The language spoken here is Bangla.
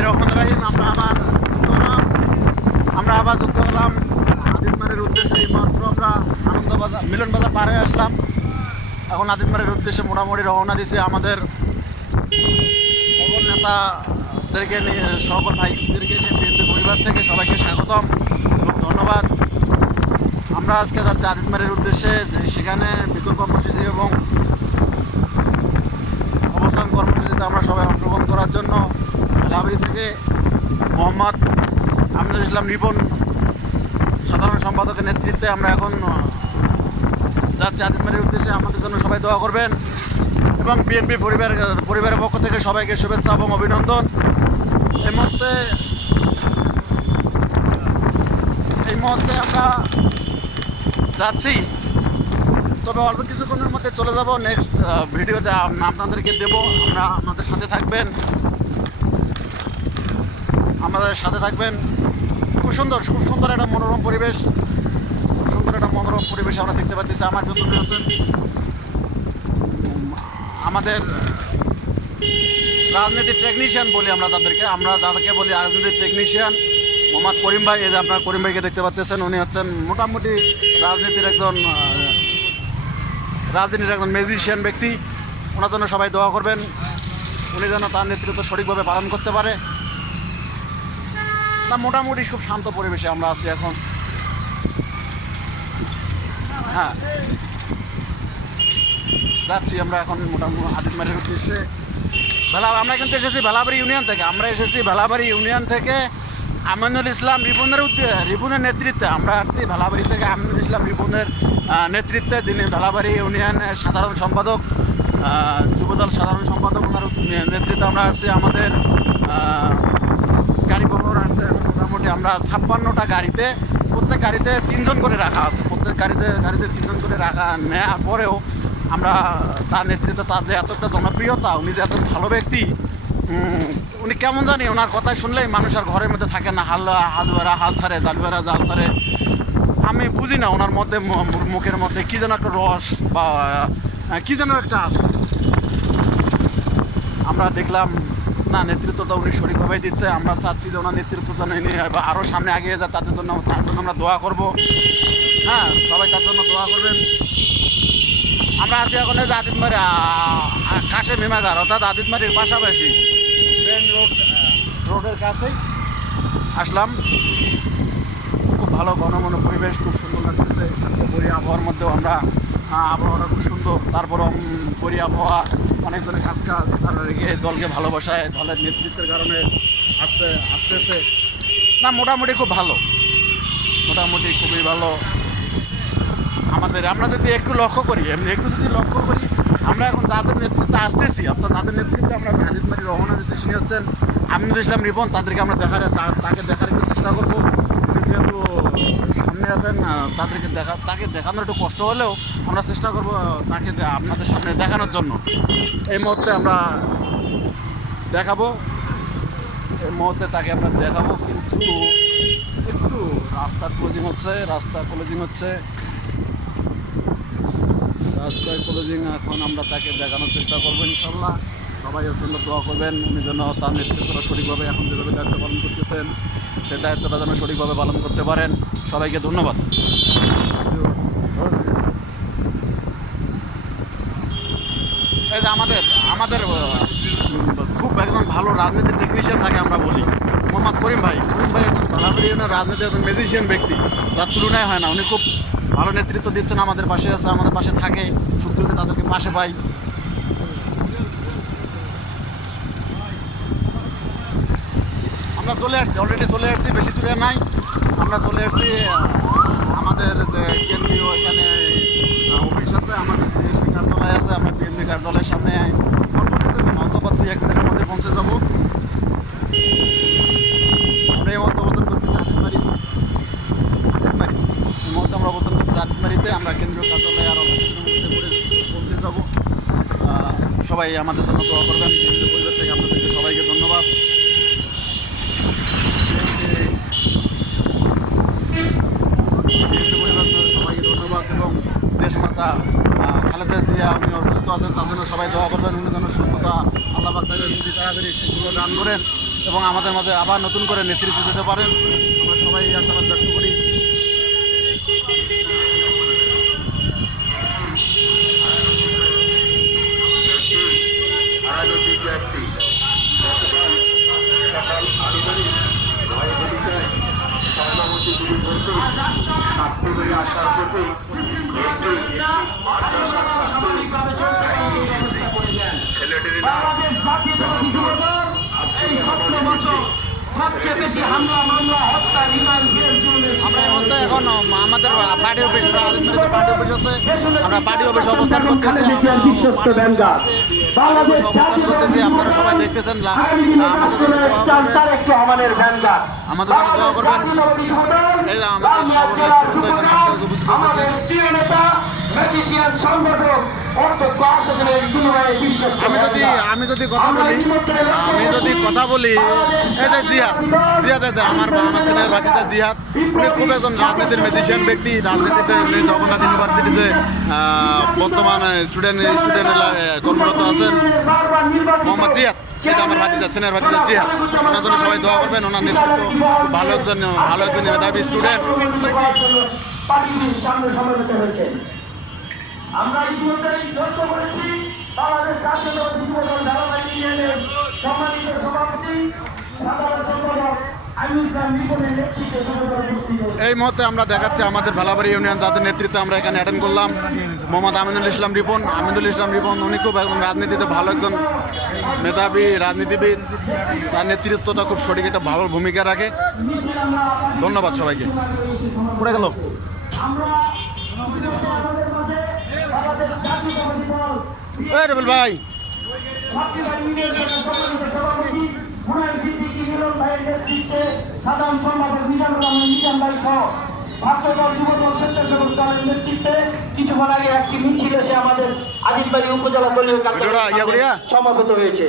বিসমিল্লাহির রহমানির রহিম। আমরা আবার যুক্ত হলাম আদিতমারির উদ্দেশ্যে। এই মাত্র আমরা আনন্দবাজার মিলন বাজার পার হয়ে আসলাম। এখন আদিতমারির উদ্দেশ্যে মোটামুটি রওনা দিয়েছি। আমাদের সকল নেতাদেরকে নিয়ে, সকল ভাইদেরকে নিয়ে বিএনপি পরিবার থেকে সবাইকে স্বাগতম এবং ধন্যবাদ। আমরা আজকে যাচ্ছি আদিতমারির উদ্দেশ্যে, সেখানে বিতর্ক কর্মসূচি এবং অবস্থান কর্মসূচিতে আমরা সবাই অংশগ্রহণ করার জন্য লাভরি থেকে মোহাম্মদ আমিনুল ইসলাম রিপন সাধারণ সম্পাদকের নেতৃত্বে আমরা এখন যাচ্ছি আদিতমারির উদ্দেশ্যে। আমাদের জন্য সবাই দোয়া করবেন এবং বিএনপি পরিবারের পক্ষ থেকে সবাইকে শুভেচ্ছা এবং অভিনন্দন। এই মুহূর্তে আমরা যাচ্ছি, তবে অল্প কিছুক্ষণের মধ্যে চলে যাব। নেক্সট ভিডিওতে আপনাদেরকে দেবো। আমাদের সাথে থাকবেন। খুব সুন্দর একটা মনোরম পরিবেশ, আমরা দেখতে পাচ্ছি। আমার পেছনে আছেন আমাদের রাজনীতির টেকনিশিয়ান বলি আমরা যাদেরকে বলি রাজনীতির টেকনিশিয়ান মোহাম্মদ করিম ভাই। এই যে আপনার করিম ভাইকে দেখতে পাচ্ছেন, উনি হচ্ছেন মোটামুটি রাজনীতির একজন ম্যাজিশিয়ান ব্যক্তি। ওনার জন্য সবাই দোয়া করবেন, উনি যেন তার নেতৃত্ব সঠিকভাবে পালন করতে পারে। না, মোটামুটি খুব শান্ত পরিবেশে আমরা আছি এখন। হ্যাঁ, যাচ্ছি আমরা এখন মোটামুটি আদিতমারির উদ্দেশ্যে। আমরা কিন্তু এসেছি ভেলাবাড়ি ইউনিয়ন থেকে আমিনুল ইসলাম রিপনের নেতৃত্বে আমরা আসছি। ভেলাবাড়ি থেকে আমিনুল ইসলাম রিপনের নেতৃত্বে, যিনি ভেলাবাড়ি ইউনিয়নের সাধারণ সম্পাদক, যুবদল সাধারণ সম্পাদক, ওনার নেতৃত্বে আমরা আসছি। আমাদের গাড়ি বহর আসছে মোটামুটি আমরা 56টা গাড়িতে, প্রত্যেক গাড়িতে 3 জন করে রাখা আছে। প্রত্যেক গাড়িতে 3 জন করে রাখা নেওয়ার পরেও আমরা তার নেতৃত্বে, তার যে এতটা জনপ্রিয়তা, উনি যে এত ভালো ব্যক্তি, উনি কেমন জানি ওনার কথা শুনলেই মানুষ আর ঘরের মধ্যে থাকে না। হাল ছাড়ে, জাল ছাড়ে। আমি বুঝি না ওনার মধ্যে, মুখের মধ্যে কী যেন একটা রস বা কী যেন একটা আছে। আমরা দেখলাম না, নেতৃত্বটা উনি সঠিকভাবেই দিচ্ছে। আমরা চাচ্ছি যে ওনার নেতৃত্বটা নিয়ে আরও সামনে এগিয়ে যায়, তার জন্য আমরা দোয়া করব। হ্যাঁ, সবাই তার জন্য দোয়া করবেন। আমরা আছি এখন যে আদিতমারি কাশে মিমাগার, অর্থাৎ আদিতমারির পাশাপাশি মেন রোডের কাছেই আসলাম। খুব ভালো ঘন পরিবেশ, খুব সুন্দর লাগতেছে। আজকে বড়ি আবহাওয়ার মধ্যেও আমরা আবহাওয়াটা খুব সুন্দর। তারপরও বড়ি আবহাওয়া, অনেকজনের কাজ তারা রেখে দলকে ভালোবাসায়, দলের নেতৃত্বের কারণে আসতেছে। না, মোটামুটি খুব ভালো, খুবই ভালো। আমরা যদি একটু লক্ষ্য করি, আমরা এখন যাদের নেতৃত্বে আসতেছি, তাদের নেতৃত্বে আমরা আদিতমারি রওনা দিচ্ছি। তিনি হচ্ছেন আমিনুল ইসলাম রিপন। তাকে দেখার একটু চেষ্টা করবো। যেহেতু সামনে আছেন, তাকে দেখানোর একটু কষ্ট হলেও আমরা চেষ্টা করবো তাকে আপনাদের সামনে দেখানোর জন্য। এই মুহূর্তে আমরা দেখাবো, তাকে আমরা দেখাবো, কিন্তু একটু রাস্তায় ক্লোজিং হচ্ছে। এখন আমরা তাকে দেখানোর চেষ্টা করবো ইনশাল্লাহ। সবাই ওর জন্য দোয়া করবেন, উনি যেন তার নেতৃত্বটা সঠিকভাবে এখন যেভাবে দায়িত্ব পালন করতেছেন, সে দায়িত্বটা যেন সঠিকভাবে পালন করতে পারেন। সবাইকে ধন্যবাদ। এই যে আমাদের খুব একজন ভালো রাজনীতির টেকনিশিয়ান থাকে, আমরা বলি মোহাম্মদ করিম ভাই একজন ভেলাবাড়ি ইউনিয়নের রাজনীতির একজন ম্যাজিশিয়ান ব্যক্তি, যার তুলনায় হয় না। উনি খুব ভালো নেতৃত্ব দিচ্ছেন, আমাদের পাশে আছে, আমাদের পাশে থাকে, সুখ দুঃখে তাদেরকে পাশে পাই। আমরা অলরেডি চলে আসছি, বেশি দূরে নাই। আমরা চলে আসছি আমাদের যে কেন্দ্রীয় এখানে অফিস আছে, আমাদের বিএনপি কার্যালয় আছে। আমরা বিএনপি কার্যালয়ের সামনে অথবা 2-1 মিনিটের মধ্যে পৌঁছে যাবো। আমরা এই মুহূর্তে অবস্থান করতেছি আদিতমারিতে। আমরা কেন্দ্রীয় কার্যালয়ে আরও পৌঁছে যাবো। সবাই আমাদের জন্য দোয়া করবেন। পরিবার থেকে আপনাদেরকে সবাইকে ধন্যবাদ। এবং দেশমাতা খালেদা জিয়া, উনি অসুস্থ আছেন, তার জন্য সবাই দোয়া করবেন। উনি যেন সুস্থতা আল্লাহ পাক তাকে যদি তাড়াতাড়ি সেগুলো দান করেন। এবং আমাদের মাঝে আবার নতুন করে নেতৃত্ব দিতে পারেন। আমরা সবাই এই আশাবাদ ব্যক্ত করি। আমরা এই মুহূর্তে এখন আমাদের পার্টি অফিস পার্টি অফিস আছে, আমরা পার্টি অফিসে অবস্থান করতেছি। অবস্থান করতেছি, আপনারা সবাই দেখতেছেন। আমাদের জন্য দোয়া করবেন। এই আমাদের সকল নেতৃবৃন্দ এখানে আসতে উপস্থিত হতেছে। আমি যদি কথা বলি এই যে জিহাদ আছে, আমার সিনিয়র ভাতিজা জিহাদ, উনি খুব একজন রাজনীতির ম্যাজিশিয়ান ব্যক্তি। রাজনীতিতে জগন্নাথ ইউনিভার্সিটিতে বর্তমান স্টুডেন্ট কর্মরত আছেন মোহাম্মদ জিহাদ। এটা আমার ভাতিজা, সিনিয়র ভাতিজা জিহাদ। ওনার জন্য সবাই দোয়া করবেন। ওনার নেতৃত্ব ভালো একজন মেধাবী স্টুডেন্ট। আমরা ইতিমধ্যেই লক্ষ্য করেছি বাংলাদেশ জাতীয়তাবাদী যুবদল ধারাবাহিক ইউনিয়নের সম্মানিত সভাপতি সাধারণ সম্পাদক আমিনুল ইসলাম রিপনের নেতৃত্বে যুবদল উপস্থিত হয়েছে। এই মুহূর্তে আমরা দেখাচ্ছি আমাদের ভেলাবাড়ি ইউনিয়ন যাদের নেতৃত্বে আমরা এখানে অ্যাটেন্ড করলাম। মোহাম্মদ আমিনুল ইসলাম রিপন উনি খুব একজন রাজনীতিতে ভালো একজন মেধাবী রাজনীতিবিদ। তার নেতৃত্বটা খুব সঠিক একটা ভালো ভূমিকা রাখে। ধন্যবাদ সবাইকে। পড়ে গেল রুবেল ভাই। সাধারণ সম্পাদক মিজানুর রহমান মিজান ভাই সহ ভাষ্যদল যুবদল স্বেচ্ছাসেবক দলের নেতৃত্বে কিছুক্ষণ আগে একটি মিছিল এসে আমাদের আজিতবাড়ি উপজেলা দলীয় কার্যালয়ে সমাগত হয়েছে।